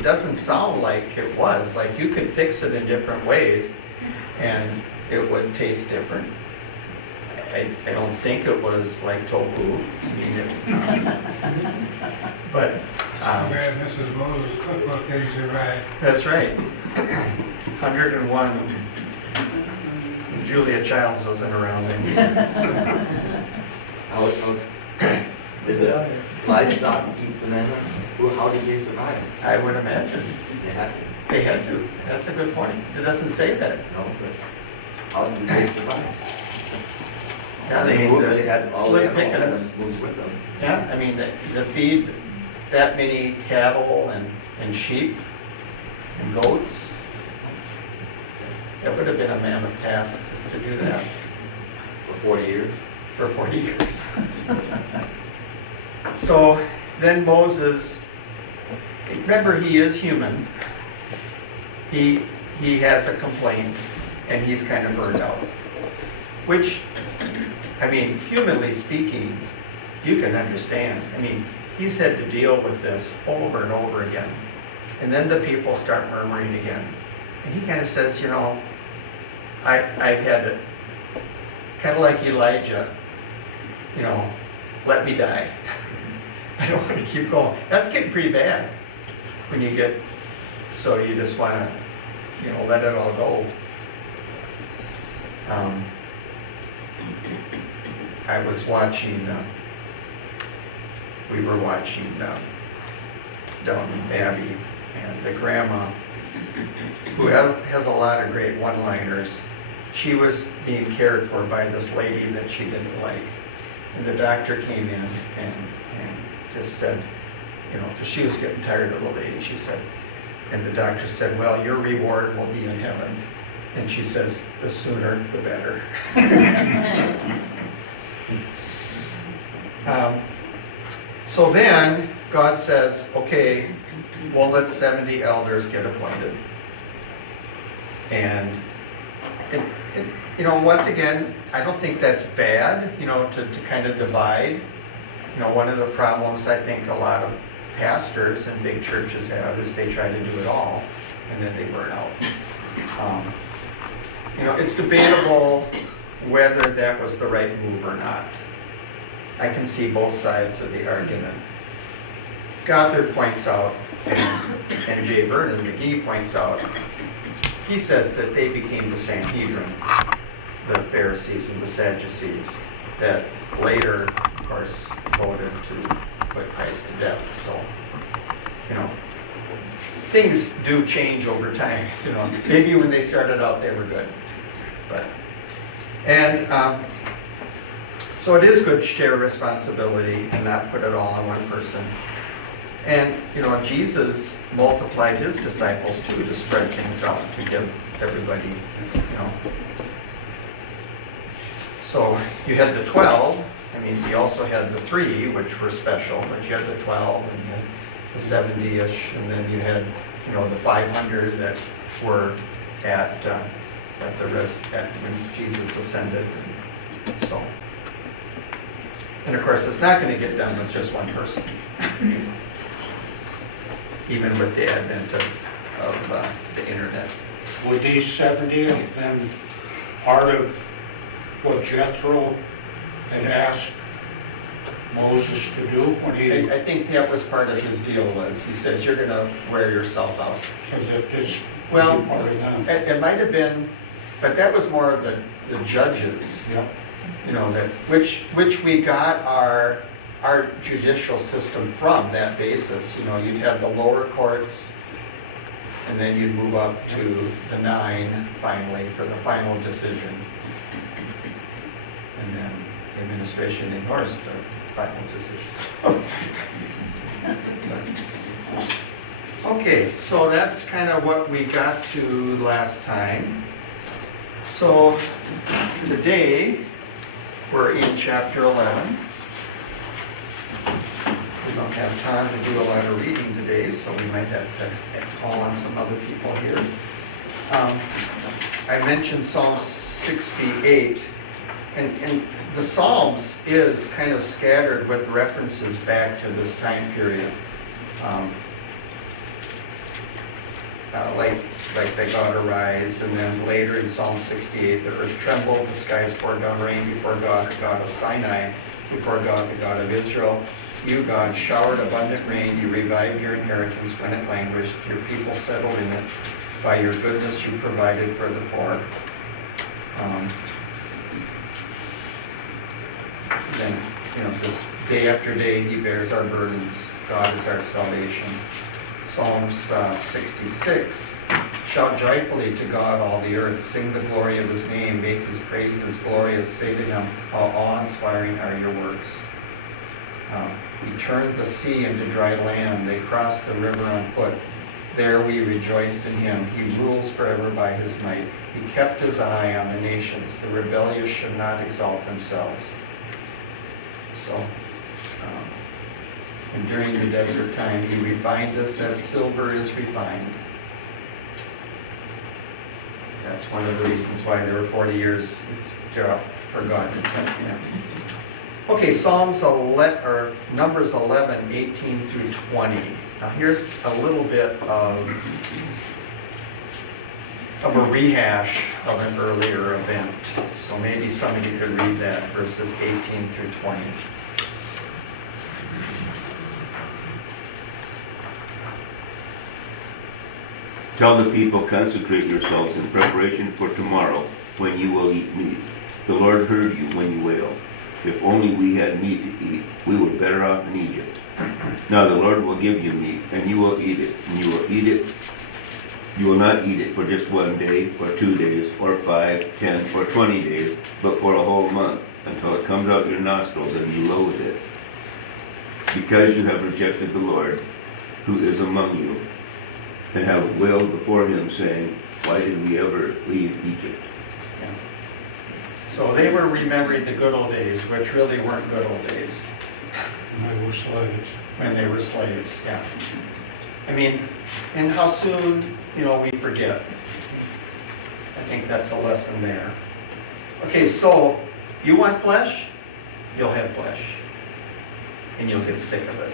it doesn't sound like it was. Like you could fix it in different ways and it would taste different. I don't think it was like tofu. I mean, but Where Mrs. Moses' cookbook is, you're right. that's right. 101. Julia Childs wasn't around then. I was did the livestock eat banana? Well, how did they survive? I would imagine They had to. they had to. That's a good point. It doesn't say that. No, but how did they survive? Yeah, They mean, moved. the They had all slim the animals pickings. moved with them. Yeah, I mean, to feed that many cattle and sheep and goats, it would have been a mammoth task just to do that For 40 years. for 40 years. So then Moses, remember he is human. He has a complaint and he's kind of burned out. Which, I mean, humanly speaking, you can understand. I mean, he's had to deal with this over and over again. And then the people start murmuring again. And he kind of says, you know, I've had it, kind of like Elijah, you know, let me die. I don't want to keep going. That's getting pretty bad when you get, so you just want to, you know, let it all go. I was watching, we were watching Downton Abbey, and the grandma, who has a lot of great one-liners, she was being cared for by this lady that she didn't like. And the doctor came in and just said, you know, because she was getting tired of the lady, she said, and the doctor said, well, your reward will be in heaven. And she says, the sooner the better. So then God says, okay, we'll let 70 elders get appointed. And you know, once again, I don't think that's bad, you know, to kind of divide. You know, one of the problems I think a lot of pastors and big churches have is they try to do it all, and then they burn out. You know, it's debatable whether that was the right move or not. I can see both sides of the argument. Gothard points out, and J. Vernon McGee points out, he says that they became the Sanhedrin, the Pharisees and the Sadducees, that later, of course, voted to put Christ to death. So, you know, things do change over time. You know, maybe when they started out, they were good, but so it is good to share responsibility and not put it all on one person. And you know, Jesus multiplied his disciples too to spread things out to give everybody, you know. So you had the 12. I mean, he also had the 3, which were special, but you had the 12 and you had the 70-ish, and then you had, you know, the 500 that were at when Jesus ascended. And so, and of course, it's not going to get done with just one person, even with the advent of the internet. Would these 70 have been part of what Jethro had asked Moses to do when he I think that was part of his deal. Was he says you're going to wear yourself out. said that this Well, was part of them? it might have been, but that was more of the judges. Yeah. You know, that which we got our judicial system from that basis. You know, you'd have the lower courts, and then you'd move up to the 9 finally for the final decision, and then the administration ignores the final decisions. Okay, so that's kind of what we got to last time. So today we're in chapter 11. We don't have time to do a lot of reading today, so we might have to call on some other people here. I mentioned Psalm 68, and the Psalms is kind of scattered with references back to this time period. like they God arise, and then later in Psalm 68, the earth trembled, the skies poured down rain before God, the God of Sinai, before God, the God of Israel. You, God, showered abundant rain, you revived your inheritance when it languished, your people settled in it. By your goodness you provided for the poor. Then, just day after day he bears our burdens. God is our salvation. Psalms 66. Shout joyfully to God, all the earth. Sing the glory of his name. Make his praises glorious. Say to him, how awe-inspiring are your works. He turned the sea into dry land. They crossed the river on foot. There we rejoiced in him. He rules forever by his might. He kept his eye on the nations. The rebellious should not exalt themselves. So, and during the desert time, he refined us as silver is refined. That's one of the reasons why there were 40 years for God to test them. Okay, Numbers 11, 18 through 20. Now here's a little bit of a rehash of an earlier event. So maybe somebody could read that, verses 18 through 20. Tell the people, consecrate yourselves in preparation for tomorrow, when you will eat meat. The Lord heard you when you wailed. If only we had meat to eat, we were better off in Egypt. Now the Lord will give you meat, and you will eat it, and you will eat it. You will not eat it for just 1 day, or 2 days, or 5, 10, or 20 days, but for a whole month, until it comes out your nostrils and you loathe it. Because you have rejected the Lord, who is among you, and have wailed before him, saying, why did we ever leave Egypt? Yeah. So they were remembering the good old days, which really weren't good old days. When they were slaves. When they were slaves, yeah. I mean, and how soon, we forget. I think that's a lesson there. Okay, so you want flesh? You'll have flesh. And you'll get sick of it.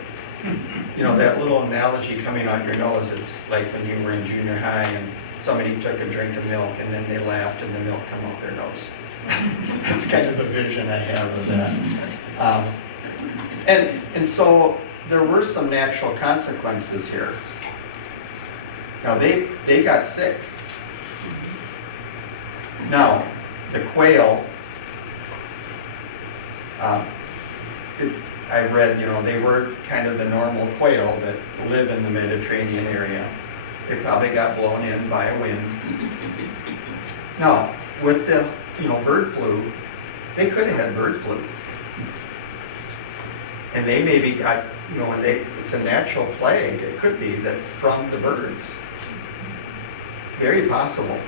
That little analogy coming out your nose is like when you were in junior high and somebody took a drink of milk and then they laughed and the milk came out their nose. That's kind of the vision I have of that. And so there were some natural consequences here. Now they got sick. Now the quail, I've read, they were kind of the normal quail that live in the Mediterranean area. They probably got blown in by a wind. Now, with the, bird flu, they could have had bird flu. And they maybe got, it's a natural plague, it could be, that from the birds. Very possible.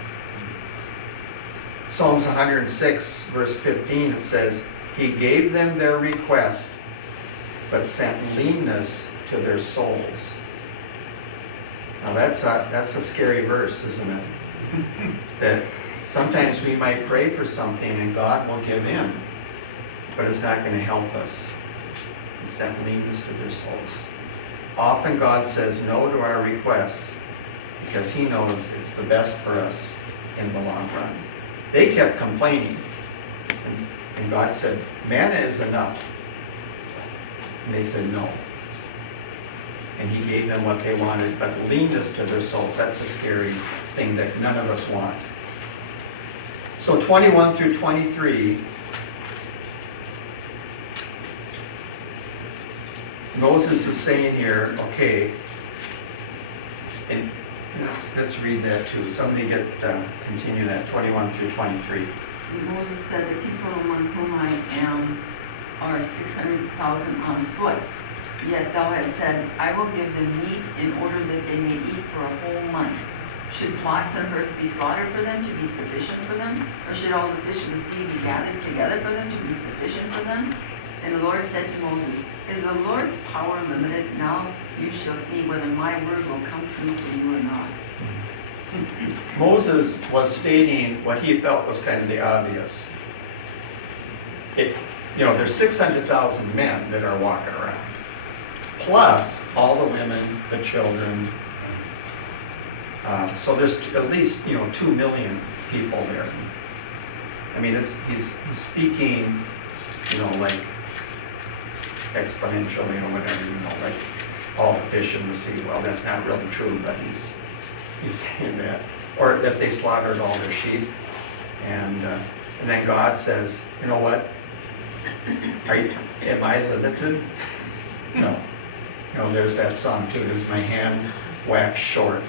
Psalms 106, verse 15, it says, he gave them their request, but sent leanness to their souls. Now that's a scary verse, isn't it? That sometimes we might pray for something and God will give in, but it's not going to help us. It sent leanness to their souls. Often God says no to our requests because he knows it's the best for us in the long run. They kept complaining, and God said, manna is enough. And they said no. And he gave them what they wanted, but leanness to their souls. That's a scary thing that none of us want. So 21 through 23, Moses is saying here, okay, and let's read that too. Somebody continue that, 21 through 23. Moses said, the people among whom I am are 600,000 on foot. Yet thou hast said, I will give them meat in order that they may eat for a whole month. Should flocks and herds be slaughtered for them to be sufficient for them? Or should all the fish of the sea be gathered together for them to be sufficient for them? And the Lord said to Moses, is the Lord's power limited? Now you shall see whether my word will come true for you or not. Moses was stating what he felt was kind of the obvious. There's 600,000 men that are walking around, plus all the women, the children. So there's at least, 2 million people there. I mean, he's speaking, like exponentially or whatever, like all the fish in the sea. Well, that's not really true, but he's saying that. Or that they slaughtered all their sheep. And then God says, you know what? Am I limited? No. There's that song too. Is my hand waxed short?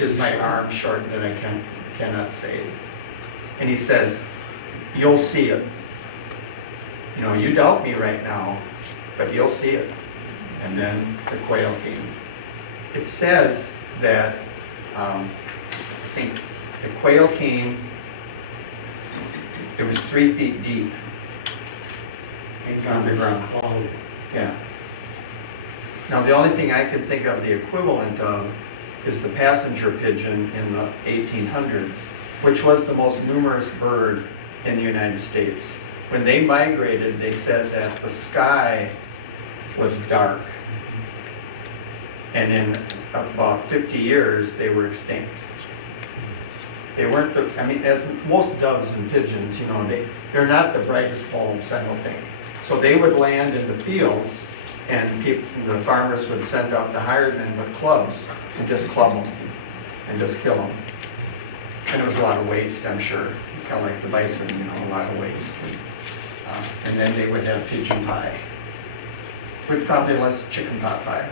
Is my arm short that I cannot save? And he says, you'll see it. You doubt me right now, but you'll see it. And then the quail came. It says that, I think the quail came, it was 3 feet deep. On the ground. Yeah. Now, the only thing I could think of the equivalent of is the passenger pigeon in the 1800s, which was the most numerous bird in the United States. When they migrated, they said that the sky was dark. And in about 50 years, they were extinct. They weren't as most doves and pigeons, they're not the brightest bulbs, I don't think. So they would land in the fields, and the farmers would send out the hired men with clubs and just club them and just kill them. And there was a lot of waste, I'm sure, kind of like the bison, a lot of waste. And then they would have pigeon pie, which probably less chicken pot pie,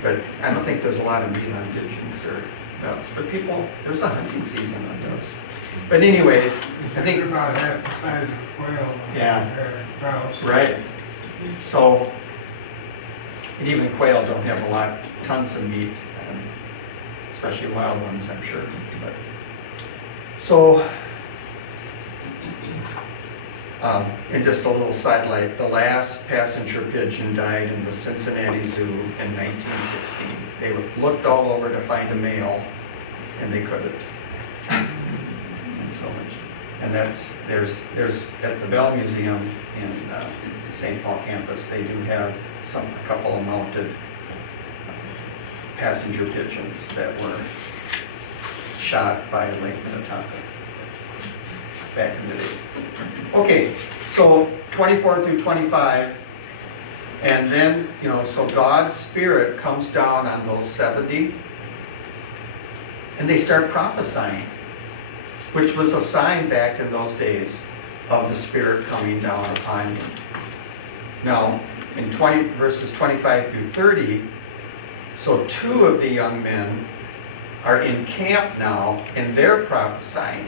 but I don't think there's a lot of meat on pigeons or doves. But there's a hunting season on doves. But anyways, I think... They're about half the size of a quail. Yeah. Grouse. Right. So, and even quail don't have tons of meat, especially wild ones, I'm sure. But, so, and just a little sidelight, the last passenger pigeon died in the Cincinnati Zoo in 1916. They looked all over to find a male, and they couldn't. And so much. And there's at the Bell Museum in St. Paul campus, they do have a couple of mounted passenger pigeons that were shot by Lake Minnetonka back in the day. Okay, so 24 through 25, and then, so God's Spirit comes down on those 70, and they start prophesying, which was a sign back in those days of the Spirit coming down upon you. Now, in verses 25 through 30, so 2 of the young men are in camp now, and they're prophesying.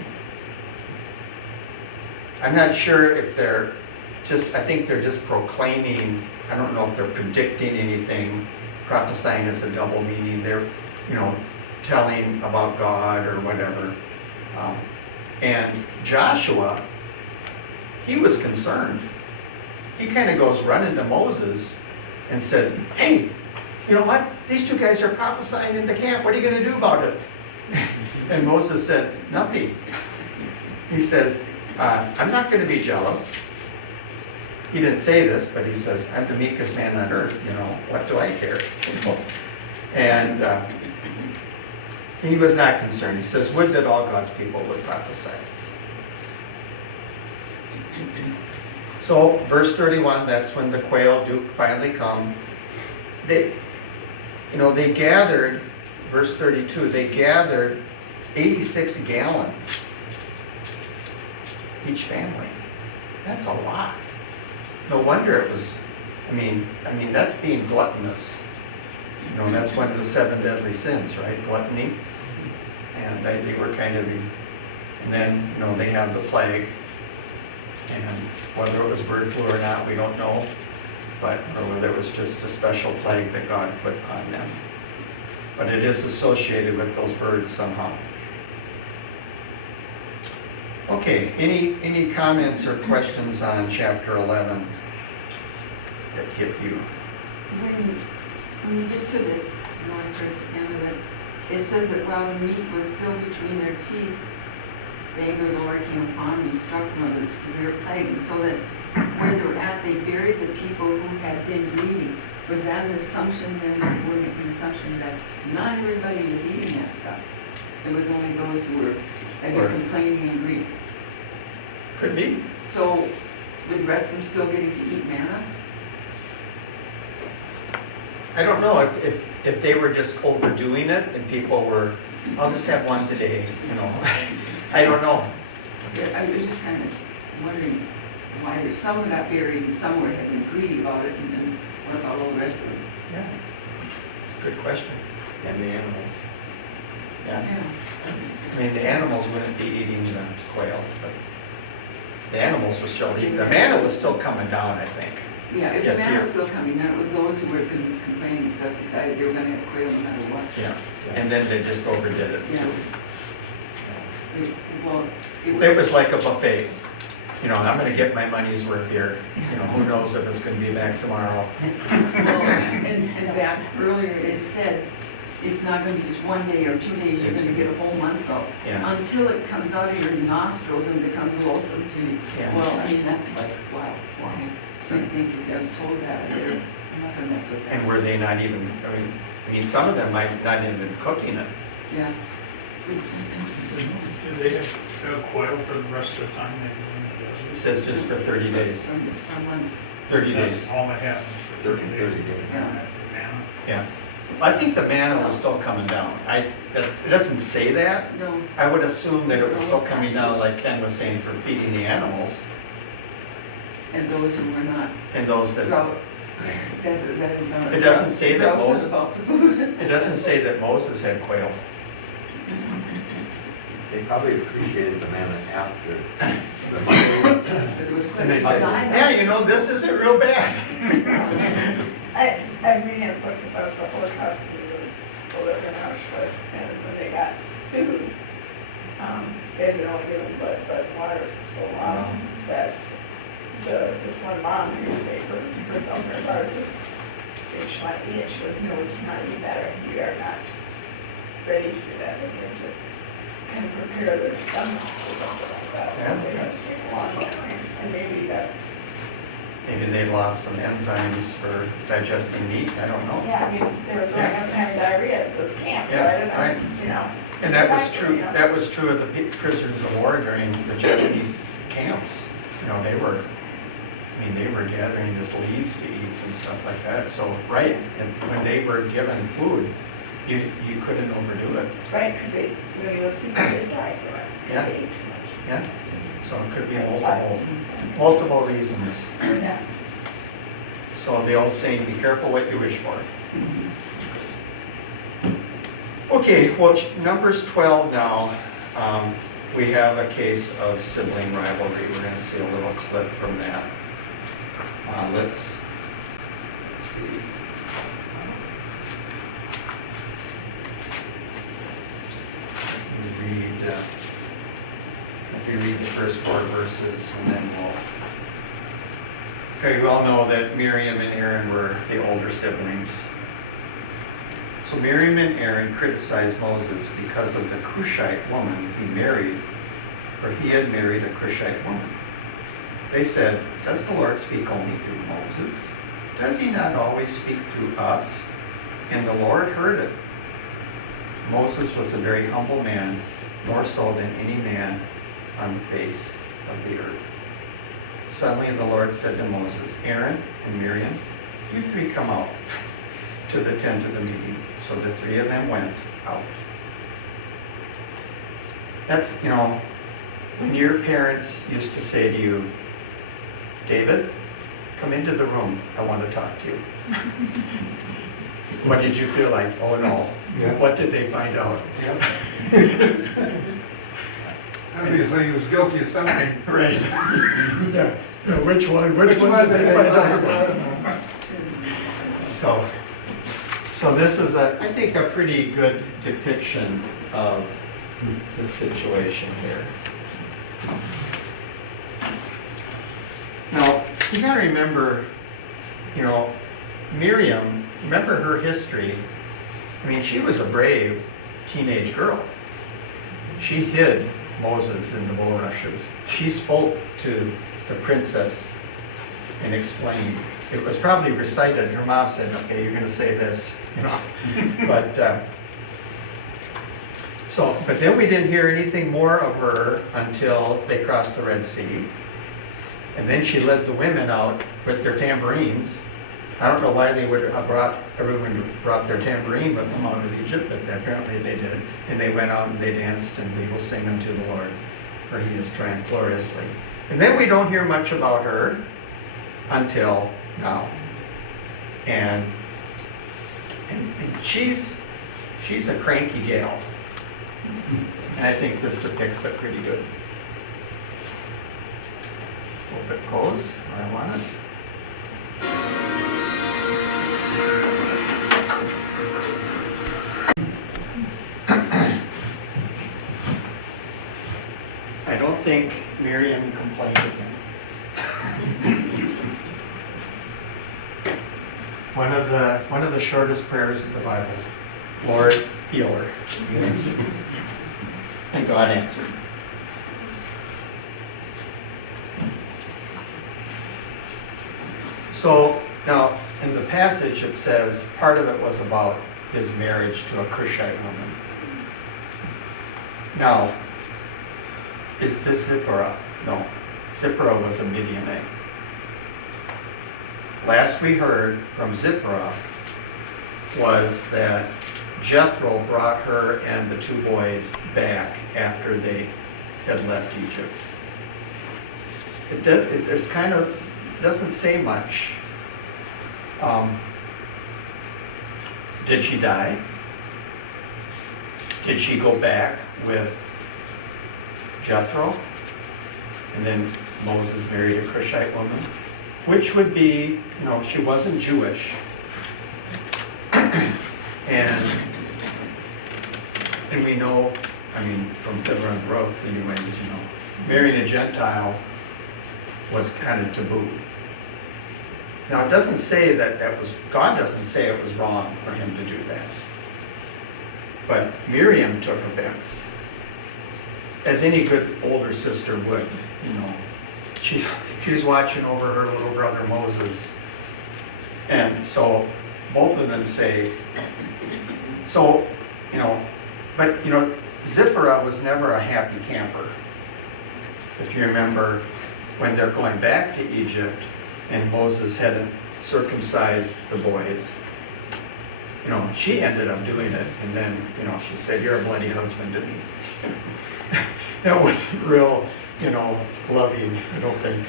I'm not sure if I think they're just proclaiming. I don't know if they're predicting anything. Prophesying is a double meaning. They're, telling about God or whatever. And Joshua, he was concerned. He kind of goes running to Moses and says, hey, you know what? These 2 guys are prophesying in the camp. What are you going to do about it? And Moses said, nothing. He says, I'm not going to be jealous. He didn't say this, but he says, I'm the meekest man on earth. What do I care? And he was not concerned. He says, would that all God's people would prophesy. So, verse 31, that's when the quail do finally come. They gathered, verse 32, they gathered 86 gallons, each family. That's a lot. No wonder it was, I mean, that's being gluttonous. That's one of the 7 deadly sins, right? Gluttony. And they were kind of these, and then, they have the plague. And whether it was bird flu or not, we don't know. Or whether it was just a special plague that God put on them. But it is associated with those birds somehow. Okay, any comments or questions on chapter 11 that hit you? When you get to the towards the end of it, it says that while the meat was still between their teeth, the anger of the Lord came upon them, and struck them with a severe plague, and so that where they were at, they buried the people who had been bleeding. Was that an assumption then, we're making an assumption that not everybody was eating that stuff? It was only those who were, that were Or- complaining and grief. Could be. So, would the rest of them still getting to eat manna? I don't know if they were just overdoing it and people were, I'll just have one today, you know. I don't know. Yeah, I was just kind of wondering why there's some got buried and some were having greedy about it, and then what about all the rest of them? Yeah. Good question. And the animals. Yeah. Yeah. I mean, the animals wouldn't be eating the quail, but the animals were still eating. The manna was still coming down, I think. Yeah, if Yeah, the manna here. was still coming, then it was those who were complaining and stuff decided they were gonna have quail no matter what. Yeah. And then they just overdid it. Yeah. Well, It was like a buffet. You know, I'm gonna get my money's worth here. You know, who knows if it's gonna be back tomorrow. Well, and back earlier, it said, it's not gonna be just one day or 2 days, you're gonna get a whole month though. Yeah. Until it comes out of your nostrils and becomes loathsome to you. Yeah. Well, I mean, that's like, wow, wow. I think if I was told that, I'm not gonna mess with that. And were they not even, I mean, some of them might not even been cooking it. Yeah. Do they have quail for the rest of the time they live in the It desert? says just for 30 days. From one, 30 days. That's all that happens for 30 days. 30 days. Yeah. Manna. Yeah. I think the manna was still coming down. It doesn't say that. no, I would assume that it was still coming down, like Ken was saying, for feeding the animals and those who were not and those that, drought. That doesn't sound. It doesn't say that Grouse most- about the food. it doesn't say that Moses had quail. They probably appreciated the manna after the month. But there was quite And a they said, diet. yeah, you know, this isn't real bad. I'm reading a book about the Holocaust and the live in Auschwitz, and when they got food, they didn't only give them blood, but water for so long that this one mom who saved herself and her daughter said, if she wanted to eat it, she goes, no, we cannot eat that, we are not ready to do that, and we have to kind of prepare their stomachs for something like that, so Yeah. they have to take a long time, and maybe that's, Maybe they lost some enzymes for digesting meat, I don't know. yeah, I mean, there was going up having diarrhea at those camps, so Yeah, I don't right. know, you know. And that was Back, true, you know. that was true of the prisoners of war during the Japanese camps. You know, they were gathering just leaves to eat and stuff like that, so, right. And when they were given food, you couldn't overdo it. Right, because they, many of those people did die from it, Yeah. because they ate too much. Yeah, so it could be That's multiple reasons. Yeah. So the old saying, be careful what you wish for. Okay, well, Numbers 12 now, we have a case of sibling rivalry. We're going to see a little clip from that. Let's see. If you read the first 4 verses, and then we'll... Okay, we all know that Miriam and Aaron were the older siblings. So Miriam and Aaron criticized Moses because of the Cushite woman he married, for he had married a Cushite woman. They said, does the Lord speak only through Moses? Does he not always speak through us? And the Lord heard it. Moses was a very humble man, more so than any man on the face of the earth. Suddenly the Lord said to Moses, Aaron and Miriam, you 3 come out to the tent of the meeting. So the 3 of them went out. That's, you know, when your parents used to say to you, David, come into the room, I want to talk to you. What did you feel like? Oh no. Yeah. What did they find out? Obviously, he was guilty of something. Right. Yeah. Which one Which one did did they they find out find about? out? So this is I think a pretty good depiction of the situation here. Now, you gotta remember, you know, Miriam, remember her history. I mean, she was a brave teenage girl. She hid Moses in the bulrushes. She spoke to the princess and explained it was probably recited. Her mom said, okay, you're gonna say this, you know. But, but then we didn't hear anything more of her until they crossed the Red Sea. And then she led the women out with their tambourines. I don't know why they would have everyone brought their tambourine with them out of Egypt, but apparently they did. And they went out and they danced, and we will sing unto the Lord, for he has triumphed gloriously. And then we don't hear much about her until now. And she's a cranky gal. And I think this depicts it pretty good. Hope it goes where I want it. I don't think Miriam complained again. One of the shortest prayers in the Bible. Lord, heal her. And God answered. So now in the passage it says part of it was about his marriage to a Cushite woman. Now, is this Zipporah? No. Zipporah was a Midianite. Last we heard from Zipporah was that Jethro brought her and the two boys back after they had left Egypt. It's kind of doesn't say much. Did she die? Did she go back with Jethro? And then Moses married a Cushite woman? Which would be, she wasn't Jewish. And we know, from Fiddler on the Roof anyways, marrying a Gentile was kind of taboo. Now, it doesn't say God doesn't say it was wrong for him to do that. But Miriam took offense, as any good older sister would, She's watching over her little brother Moses. And so both of them say, but Zipporah was never a happy camper. If you remember when they're going back to Egypt and Moses hadn't circumcised the boys, she ended up doing it. And then, she said, you're a bloody husband to me. That wasn't real, loving, I don't think.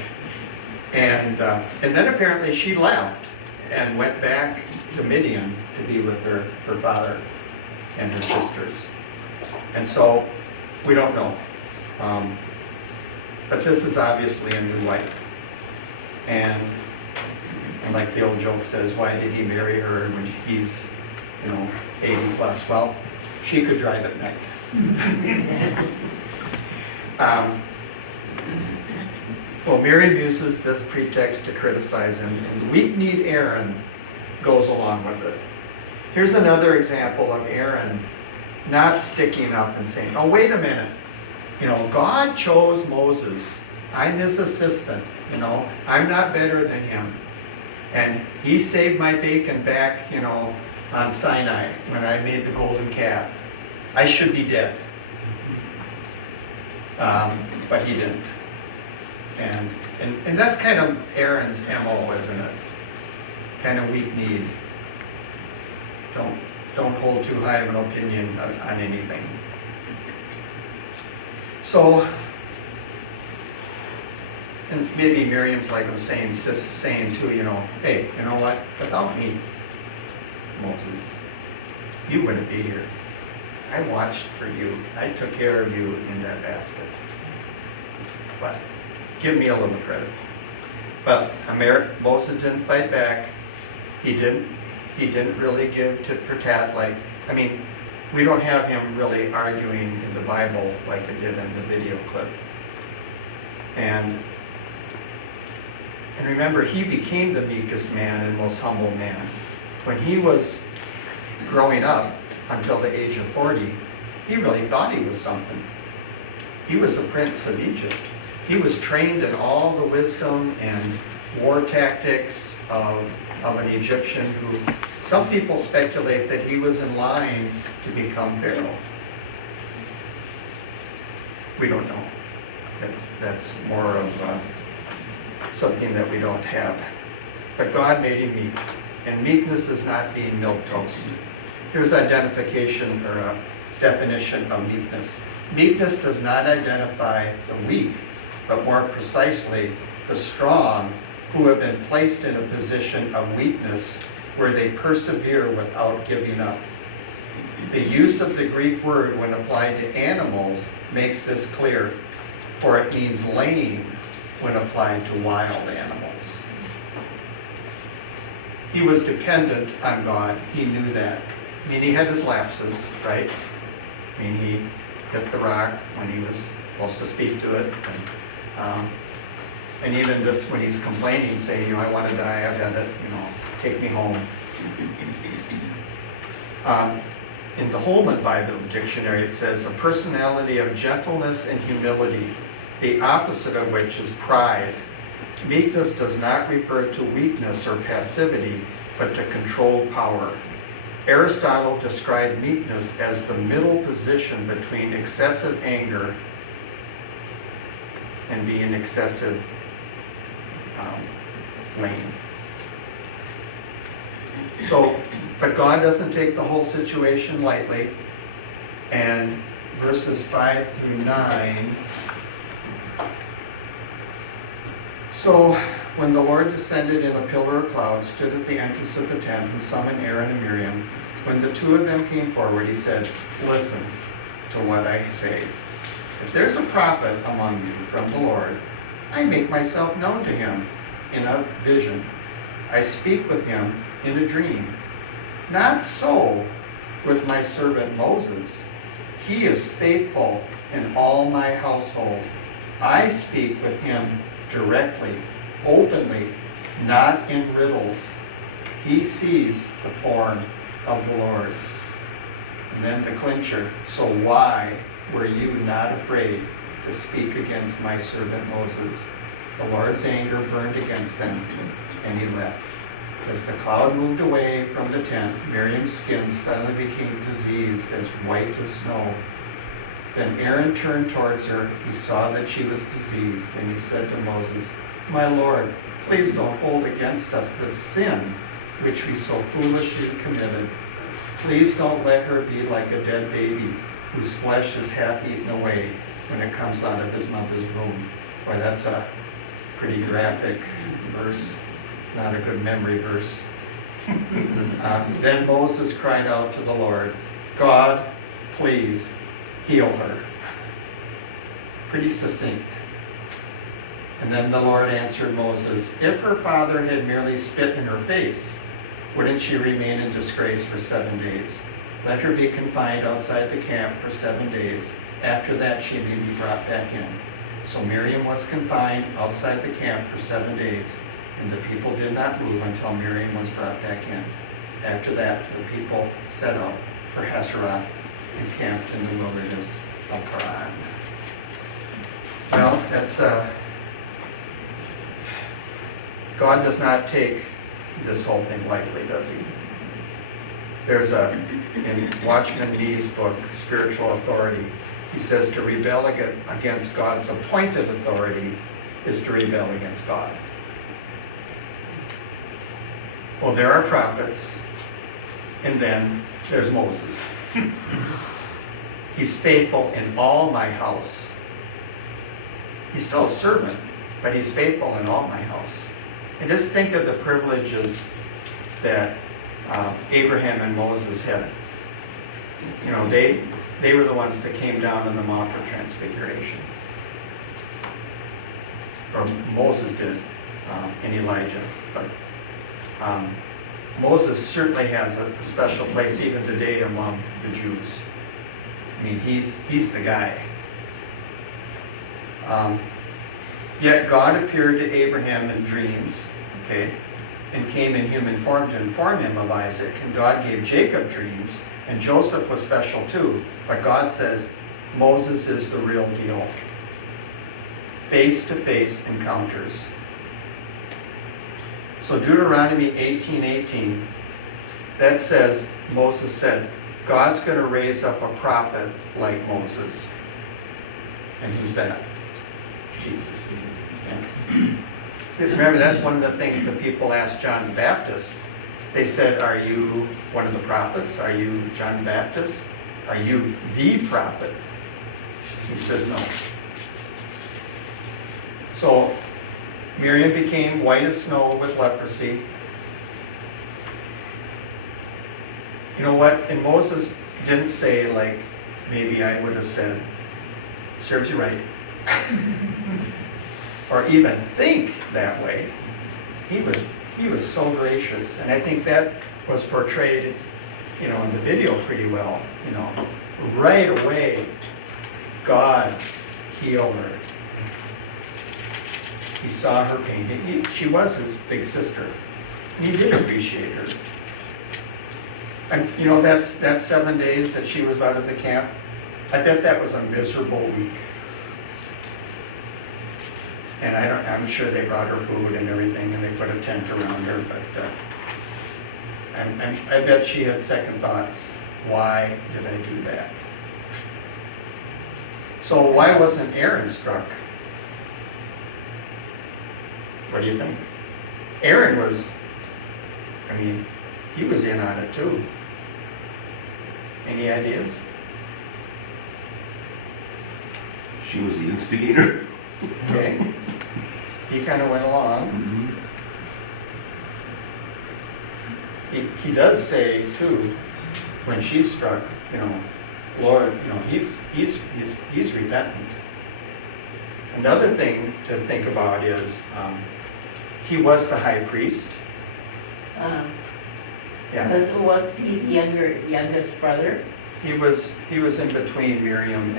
And then apparently she left and went back to Midian to be with her father and her sisters. And so we don't know. But this is obviously a new life. And like the old joke says, why did he marry her when he's, 80 plus? Well, she could drive at night. Well, Miriam uses this pretext to criticize him, and weak-kneed Aaron goes along with it. Here's another example of Aaron not sticking up and saying, oh, wait a minute. God chose Moses. I'm his assistant. I'm not better than him. And he saved my bacon back, on Sinai when I made the golden calf. I should be dead. But he didn't. And that's kind of Aaron's MO, isn't it? Kind of weak-kneed. Don't hold too high of an opinion on anything. So, and maybe Miriam's like I'm saying too, hey, you know what? Without me, Moses, you wouldn't be here. I watched for you. I took care of you in that basket. But give me a little credit. But Moses didn't fight back. He didn't really give tit for tat. We don't have him really arguing in the Bible like it did in the video clip. And remember, he became the meekest man and most humble man. When he was growing up until the age of 40, he really thought he was something. He was the prince of Egypt. He was trained in all the wisdom and war tactics of an Egyptian who, some people speculate that he was in line to become Pharaoh. We don't know. That's more of something that we don't have. But God made him meek, and meekness is not being milquetoast. Here's identification or a definition of meekness. Meekness does not identify the weak, but more precisely the strong who have been placed in a position of weakness where they persevere without giving up. The use of the Greek word when applied to animals makes this clear, for it means lame when applied to wild animals. He was dependent on God. He knew that. I mean, he had his lapses, right? I mean, he hit the rock when he was supposed to speak to it. And even this, when he's complaining, saying, I want to die, I've had it, take me home. In the Holman Bible Dictionary, it says, a personality of gentleness and humility, the opposite of which is pride. Meekness does not refer to weakness or passivity, but to controlled power. Aristotle described meekness as the middle position between excessive anger and being excessive lame. So, but God doesn't take the whole situation lightly, and verses 5 through 9. So, when the Lord descended in a pillar of cloud, stood at the entrance of the tent, and summoned Aaron and Miriam, when the two of them came forward, he said, listen to what I say. If there's a prophet among you from the Lord, I make myself known to him in a vision. I speak with him in a dream. Not so with my servant Moses. He is faithful in all my household. I speak with him directly, openly, not in riddles. He sees the form of the Lord. And then the clincher, so why were you not afraid to speak against my servant Moses? The Lord's anger burned against them, and he left. As the cloud moved away from the tent, Miriam's skin suddenly became diseased, as white as snow. Then Aaron turned towards her. He saw that she was diseased, and he said to Moses, my Lord, please don't hold against us this sin which we so foolishly committed. Please don't let her be like a dead baby whose flesh is half eaten away when it comes out of his mother's womb. Boy, that's a pretty graphic verse, not a good memory verse. Then Moses cried out to the Lord, God, please heal her. Pretty succinct. And then the Lord answered Moses, if her father had merely spit in her face, wouldn't she remain in disgrace for 7 days? Let her be confined outside the camp for 7 days. After that, she may be brought back in. So Miriam was confined outside the camp for 7 days, and the people did not move until Miriam was brought back in. After that, the people set out for Hazeroth and camped in the wilderness of Paran. Well, that's God does not take this whole thing lightly, does he? There's in Watchman Nee's book, Spiritual Authority, he says to rebel against God's appointed authority is to rebel against God. Well, there are prophets, and then there's Moses. He's faithful in all my house. He's still a servant, but he's faithful in all my house. And just think of the privileges that Abraham and Moses had. They were the ones that came down on the Mount of Transfiguration. Or Moses did, and Elijah. But Moses certainly has a special place even today among the Jews. I mean, he's the guy. Yet God appeared to Abraham in dreams, and came in human form to inform him of Isaac. And God gave Jacob dreams, and Joseph was special too. But God says Moses is the real deal. Face-to-face encounters. So Deuteronomy 18:18, that says, Moses said, God's going to raise up a prophet like Moses. And who's that? Jesus. Yeah. Remember, that's one of the things that people asked John the Baptist. They said, are you one of the prophets? Are you John the Baptist? Are you the prophet? He says no. So Miriam became white as snow with leprosy. You know what? And Moses didn't say, like, maybe I would have said, serves you right. Or even think that way. He was so gracious. And I think that was portrayed, in the video pretty well. Right away, God healed her. He saw her pain. She was his big sister. And he did appreciate her. And that's 7 days that she was out of the camp. I bet that was a miserable week. And I'm sure they brought her food and everything, and they put a tent around her, but I bet she had second thoughts. Why did I do that? So why wasn't Aaron struck? What do you think? Aaron was, he was in on it too. Any ideas? She was the instigator. Okay. He kind of went along. He does say too, when she's struck, Lord, he's repentant. Another thing to think about is he was the high priest. Yeah. Was he the youngest brother? He was in between Miriam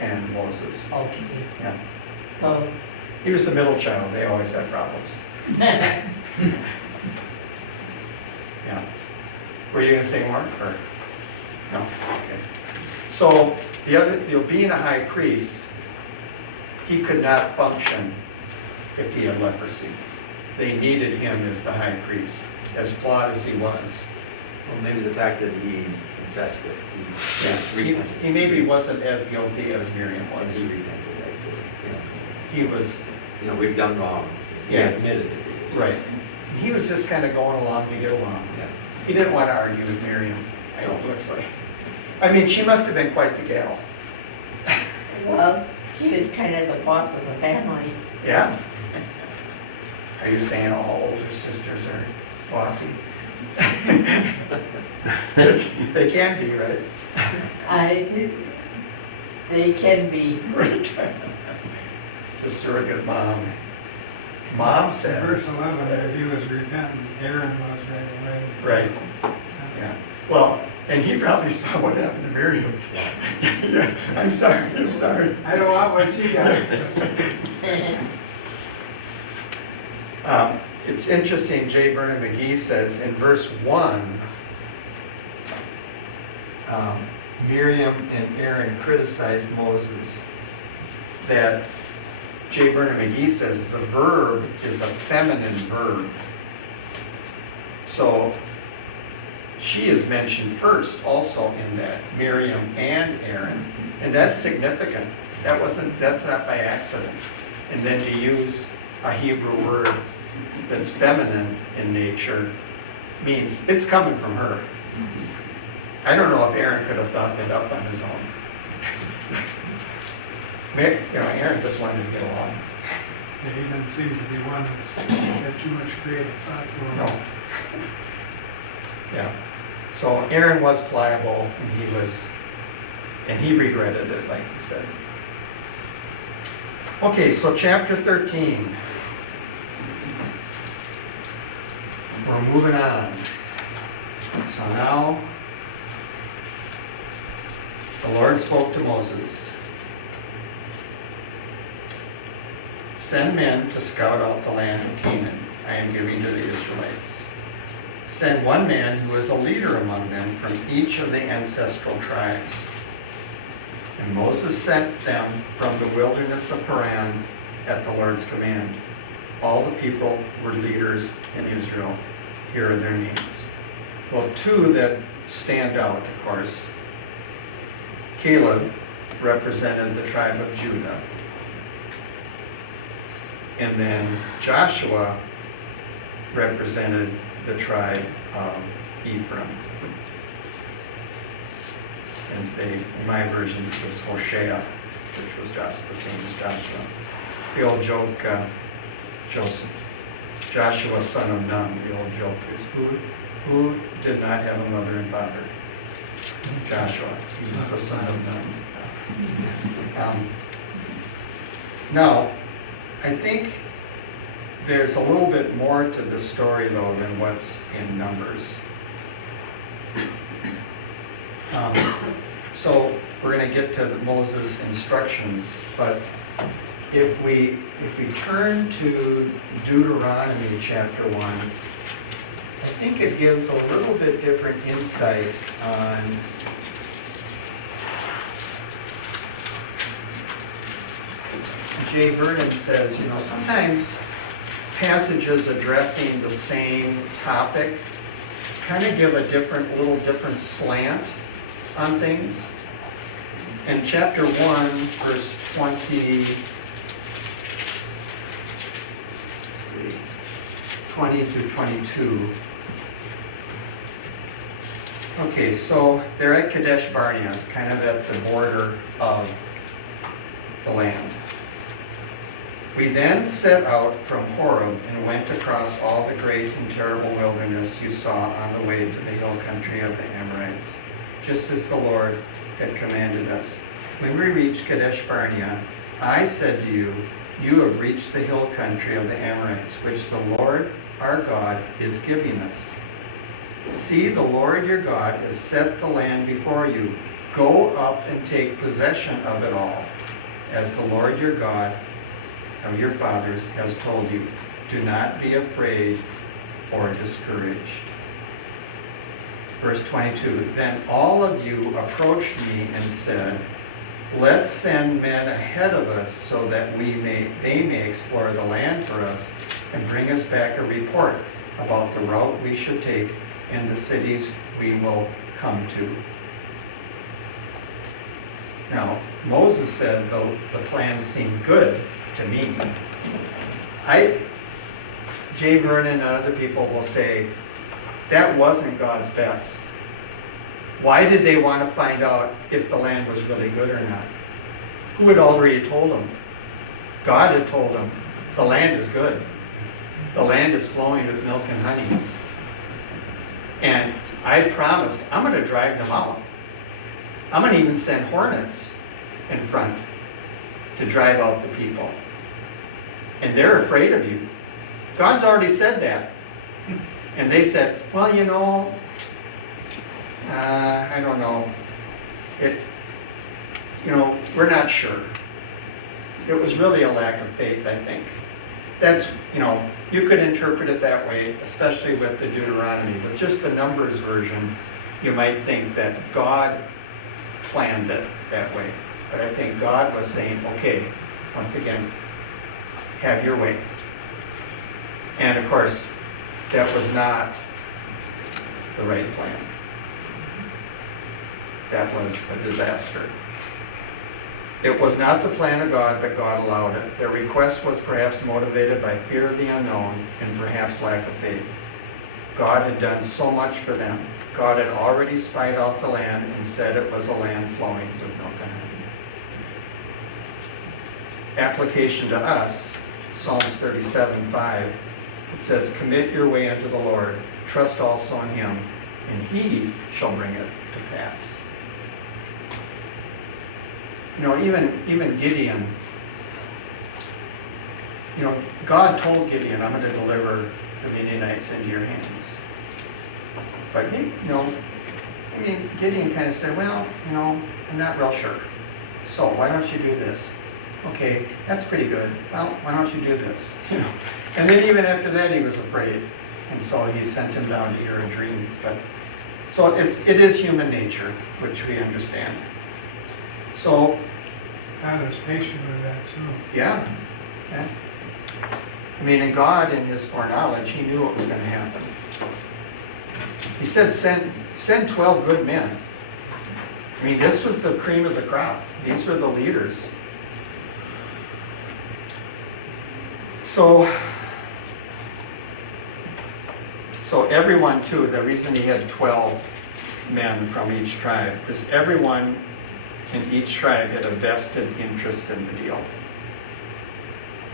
and Moses. Okay. Yeah. So, He was the middle child. They always had problems. Yeah. Were you going to say more? Or no? Okay. So being a high priest, he could not function if he had leprosy. They needed him as the high priest, as flawed as he was. Well, maybe the fact that he confessed it. He maybe wasn't as guilty as Miriam was. He repented, actually. He was, We've done wrong. Yeah. He admitted it. right. He was just kind of going along to get along. Yeah. He didn't want to argue with Miriam, it looks like. She must have been quite the gal. well, she was kind of the boss of the family. Yeah? Are you saying all older sisters are bossy? They can be, right? They can be. Right. The surrogate mom. Mom says. Verse 11, that he was repentant, Aaron was right away. Right. Yeah. Well, and he probably saw what happened to Miriam. Yeah. I'm sorry. I don't want what she got. It's interesting, J. Vernon McGee says in verse 1, Miriam and Aaron criticized Moses. That J. Vernon McGee says the verb is a feminine verb. So she is mentioned first also in that, Miriam and Aaron. And that's significant. That's not by accident. And then to use a Hebrew word that's feminine in nature means it's coming from her. I don't know if Aaron could have thought that up on his own. Aaron just wanted to get along. Yeah, he doesn't seem to be one that had too much creative thought going No. on. Yeah. So Aaron was pliable, and he regretted it, like he said. Okay, so chapter 13. We're moving on. So now, the Lord spoke to Moses. Send men to scout out the land of Canaan I am giving to the Israelites. Send one man who is a leader among them from each of the ancestral tribes. And Moses sent them from the wilderness of Paran at the Lord's command. all the people were leaders in Israel. Here are their names. Well, two that stand out, of course. Caleb represented the tribe of Judah. And then Joshua represented the tribe of Ephraim. And in my version, it was Hoshea, which was the same as Joshua. The old joke, Joseph, Joshua, son of Nun, the old joke is, who did not have a mother and father? Joshua, he was the son of Nun. Now, I think there's a little bit more to the story, though, than what's in Numbers. So we're going to get to Moses' instructions, but if we turn to Deuteronomy chapter 1, I think it gives a little bit different insight on Jay Vernon says, sometimes passages addressing the same topic kind of give a little different slant on things. In chapter 1, verse 20 through 22. Okay, so they're at Kadesh Barnea, kind of at the border of the land. We then set out from Horeb and went across all the great and terrible wilderness you saw on the way to the hill country of the Amorites, just as the Lord had commanded us. When we reached Kadesh Barnea, I said to you, you have reached the hill country of the Amorites, which the Lord our God is giving us. See, the Lord your God has set the land before you. Go up and take possession of it all, as the Lord your God of your fathers has told you. Do not be afraid or discouraged. Verse 22, then all of you approached me and said, let's send men ahead of us so that they may explore the land for us and bring us back a report about the route we should take and the cities we will come to. Now, Moses said the plan seemed good to me. Jay Vernon and other people will say, that wasn't God's best. Why did they want to find out if the land was really good or not? Who had already told them? God had told them, the land is good. The land is flowing with milk and honey. And I promised, I'm going to drive them out. I'm going to even send hornets in front to drive out the people. And they're afraid of you. God's already said that. And they said, well, I don't know. We're not sure. It was really a lack of faith, I think. That's, you could interpret it that way, especially with the Deuteronomy. With just the Numbers version, you might think that God planned it that way. But I think God was saying, okay, once again, have your way. And of course, that was not the right plan. That was a disaster. It was not the plan of God, but God allowed it. Their request was perhaps motivated by fear of the unknown and perhaps lack of faith. God had done so much for them. God had already spied out the land and said it was a land flowing with milk and honey. Application to us, Psalms 37:5, it says, commit your way unto the Lord, trust also in him, and he shall bring it to pass. Even Gideon, God told Gideon, I'm going to deliver the Midianites into your hands. But, Gideon kind of said, well, I'm not real sure. So why don't you do this? Okay, that's pretty good. Well, why don't you do this? And then even after that, he was afraid. And so he sent him down to hear a dream. So it is human nature, which we understand. So, God is patient with that too. yeah. I mean, and God, in his foreknowledge, he knew what was going to happen. He said, send 12 good men. I mean, this was the cream of the crop. These were the leaders. So everyone too, the reason he had 12 men from each tribe is everyone in each tribe had a vested interest in the deal.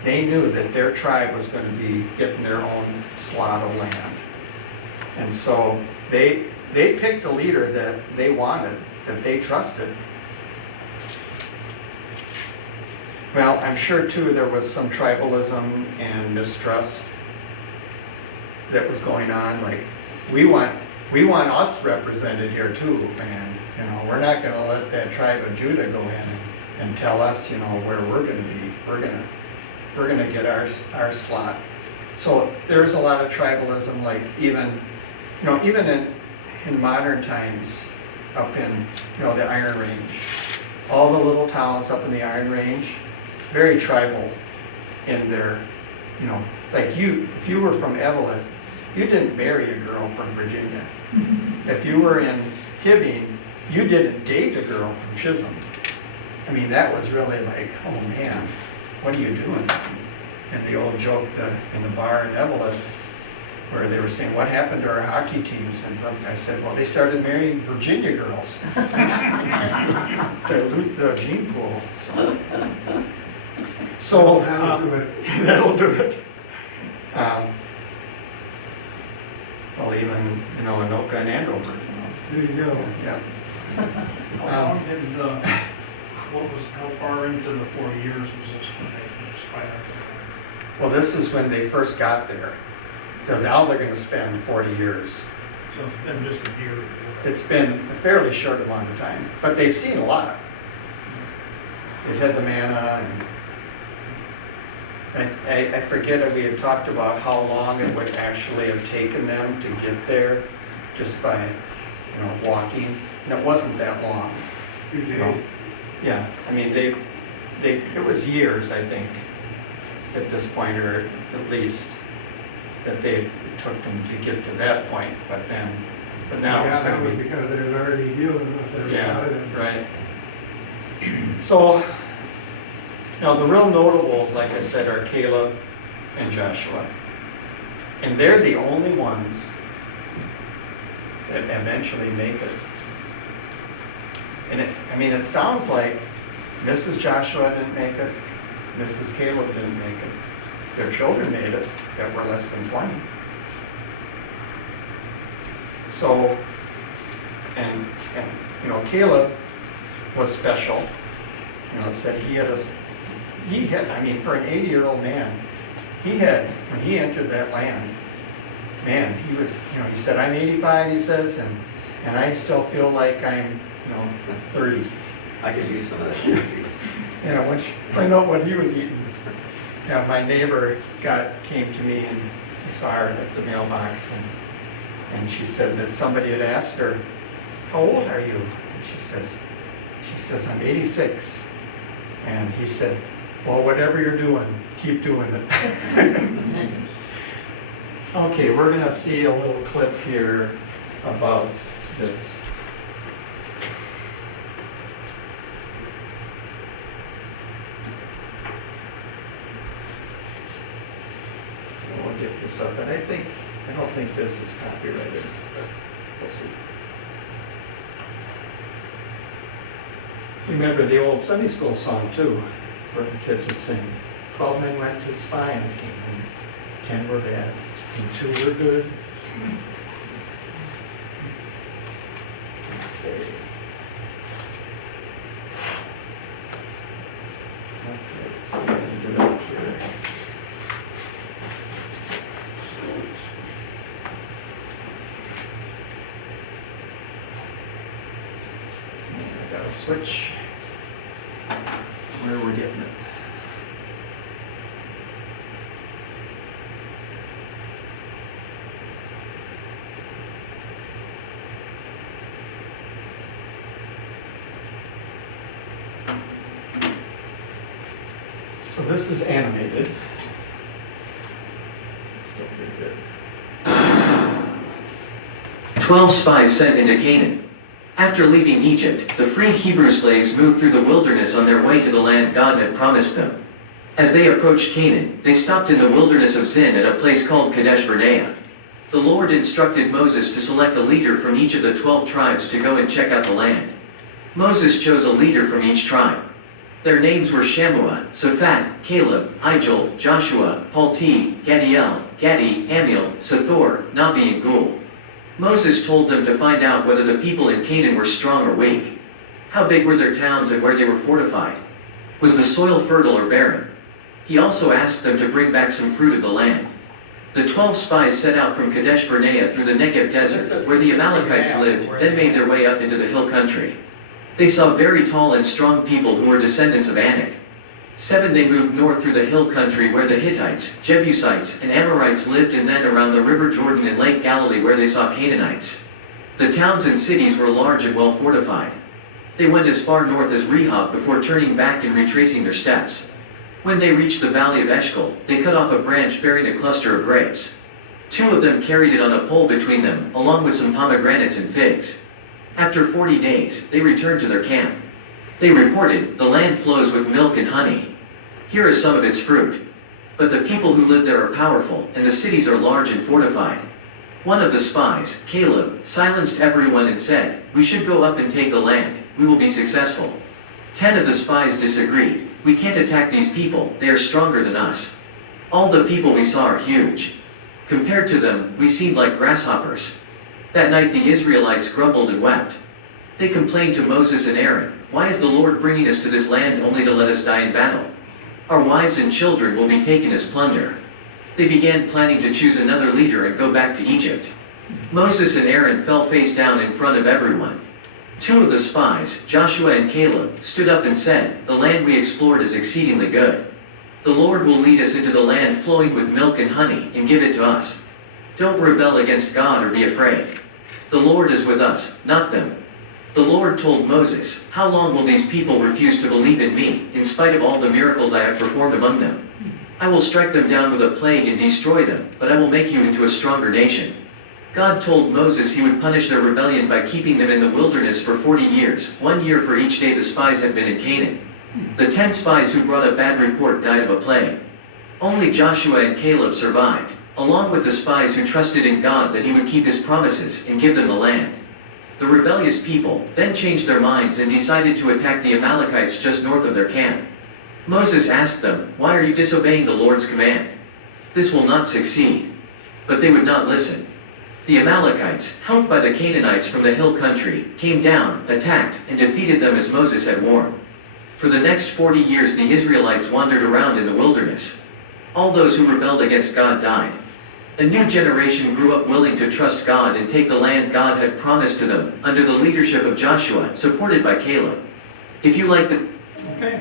They knew that their tribe was going to be getting their own slot of land. And so they picked a leader that they wanted, that they trusted. Well, I'm sure too there was some tribalism and mistrust that was going on. Like, we want us represented here too, and you know, we're not going to let that tribe of Judah go in and tell us, you know, where we're going to be. We're going to get our slot. So there's a lot of tribalism, like even in modern times, up in, you know, the Iron Range, all the little towns up in the Iron Range, very tribal in their, you know, like if you were from Evelyn, you didn't marry a girl from Virginia. If you were in Hibbing, you didn't date a girl from Chisholm. I mean, that was really like, oh man, what are you doing? And the old joke in the bar in Evelyn, where they were saying, what happened to our hockey teams? And some guy said, well, they started marrying Virginia girls to loot the gene pool. So That'll do it. that'll do it. Well, even, you know, Anoka and Andover, you know. There you go. Yeah. How long did, how far into the 4 years was this when they expired? Well, this is when they first got there. So now they're going to spend 40 years. So it's been just a year. It's been a fairly short amount of time, but they've seen a lot. They've had the manna, and I forget if we had talked about how long it would actually have taken them to get there just by, you know, walking. And it wasn't that long. Good You know? day. Yeah, I mean, it was years, I think, at this point, or at least, that they took them to get to that point, but now it's Yeah, that going was to be. because they was already dealing with everybody. Yeah, right. So, now the real notables, like I said, are Caleb and Joshua. And they're the only ones that eventually make it. And it sounds like Mrs. Joshua didn't make it, Mrs. Caleb didn't make it. Their children made it that were less than 20. So, and you know, Caleb was special. You know, it said he had, I mean, for an 80-year-old man, when he entered that land, man, he was, you know, he said, I'm 85, he says, and I still feel like I'm, you know, 30. I could use some of that energy. You know, once you find out what he was eating. Yeah, my neighbor came to me and saw her at the mailbox, and she said that somebody had asked her, how old are you? And she says, I'm 86. And he said, well, whatever you're doing, keep doing it. Okay, we're going to see a little clip here about this. So we'll get this up, and I don't think this is copyrighted, but we'll see. Remember the old Sunday school song too, where the kids would sing, 12 men went to spy on the king, and 10 were bad, and 2 were good. Okay. Okay, let's see if I can get it up here. I gotta switch where we're getting it. So this is animated. 12 spies sent into Canaan. After leaving Egypt, the freed Hebrew slaves moved through the wilderness on their way to the land God had promised them. As they approached Canaan, they stopped in the wilderness of Zin at a place called Kadesh Barnea. The Lord instructed Moses to select a leader from each of the 12 tribes to go and check out the land. Moses chose a leader from each tribe. Their names were Shammua, Shaphat, Caleb, Ijel, Joshua, Palti, Gadiel, Gadi, Amiel, Sethor, Nabi, and Gul. Moses told them to find out whether the people in Canaan were strong or weak. How big were their towns and where they were fortified? Was the soil fertile or barren? He also asked them to bring back some fruit of the land. The 12 spies set out from Kadesh Barnea through the Negev desert, where the Amalekites lived, then made their way up into the hill country. They saw very tall and strong people who were descendants of Anak. 7 they moved north through the hill country where the Hittites, Jebusites, and Amorites lived, and then around the river Jordan and Lake Galilee where they saw Canaanites. The towns and cities were large and well fortified. They went as far north as Rehob before turning back and retracing their steps. When they reached the valley of Eshcol, they cut off a branch bearing a cluster of grapes. 2 of them carried it on a pole between them, along with some pomegranates and figs. After 40 days, they returned to their camp. They reported, "The land flows with milk and honey. Here is some of its fruit." But the people who live there are powerful, and the cities are large and fortified. One of the spies, Caleb, silenced everyone and said, "We should go up and take the land. We will be successful." 10 of the spies disagreed. "We can't attack these people. They are stronger than us. All the people we saw are huge. Compared to them, we seemed like grasshoppers." That night the Israelites grumbled and wept. They complained to Moses and Aaron, "Why is the Lord bringing us to this land only to let us die in battle? Our wives and children will be taken as plunder." They began planning to choose another leader and go back to Egypt. Moses and Aaron fell face down in front of everyone. 2 of the spies, Joshua and Caleb, stood up and said, "The land we explored is exceedingly good. The Lord will lead us into the land flowing with milk and honey and give it to us. Don't rebel against God or be afraid. The Lord is with us, not them." The Lord told Moses, "How long will these people refuse to believe in me, in spite of all the miracles I have performed among them? I will strike them down with a plague and destroy them, but I will make you into a stronger nation." God told Moses he would punish their rebellion by keeping them in the wilderness for 40 years, 1 year for each day the spies had been in Canaan. The 10 spies who brought a bad report died of a plague. Only Joshua and Caleb survived, along with the spies who trusted in God that he would keep his promises and give them the land. The rebellious people then changed their minds and decided to attack the Amalekites just north of their camp. Moses asked them, "Why are you disobeying the Lord's command? This will not succeed." But they would not listen. The Amalekites, helped by the Canaanites from the hill country, came down, attacked, and defeated them as Moses had warned. For the next 40 years the Israelites wandered around in the wilderness. All those who rebelled against God died. A new generation grew up willing to trust God and take the land God had promised to them, under the leadership of Joshua, supported by Caleb. If you like the... Okay.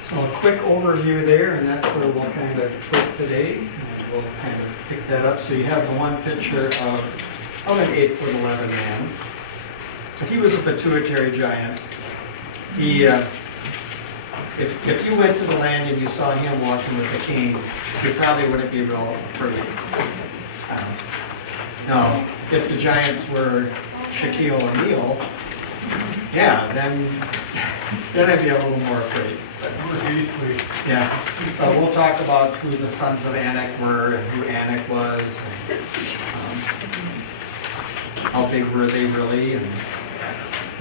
So a quick overview there, and that's where we'll kind of put today. And we'll kind of pick that up. So you have the one picture of an 8'11" man. But he was a pituitary giant. He, if you went to the land and you saw him walking with a cane, you probably wouldn't be real afraid. Now, if the giants were Shaquille O'Neal, yeah, then I'd be a little more afraid. Yeah, but we'll talk about who the sons of Anak were and who Anak was, and, how big were they really, and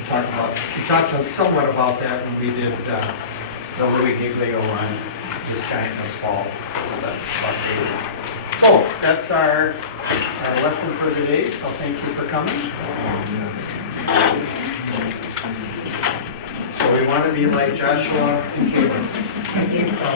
we talked somewhat about that when we did the Louis Giglio on this giant in the fall. So that's our lesson for today. So thank you for coming. So we want to be like Joshua and Caleb. I think so.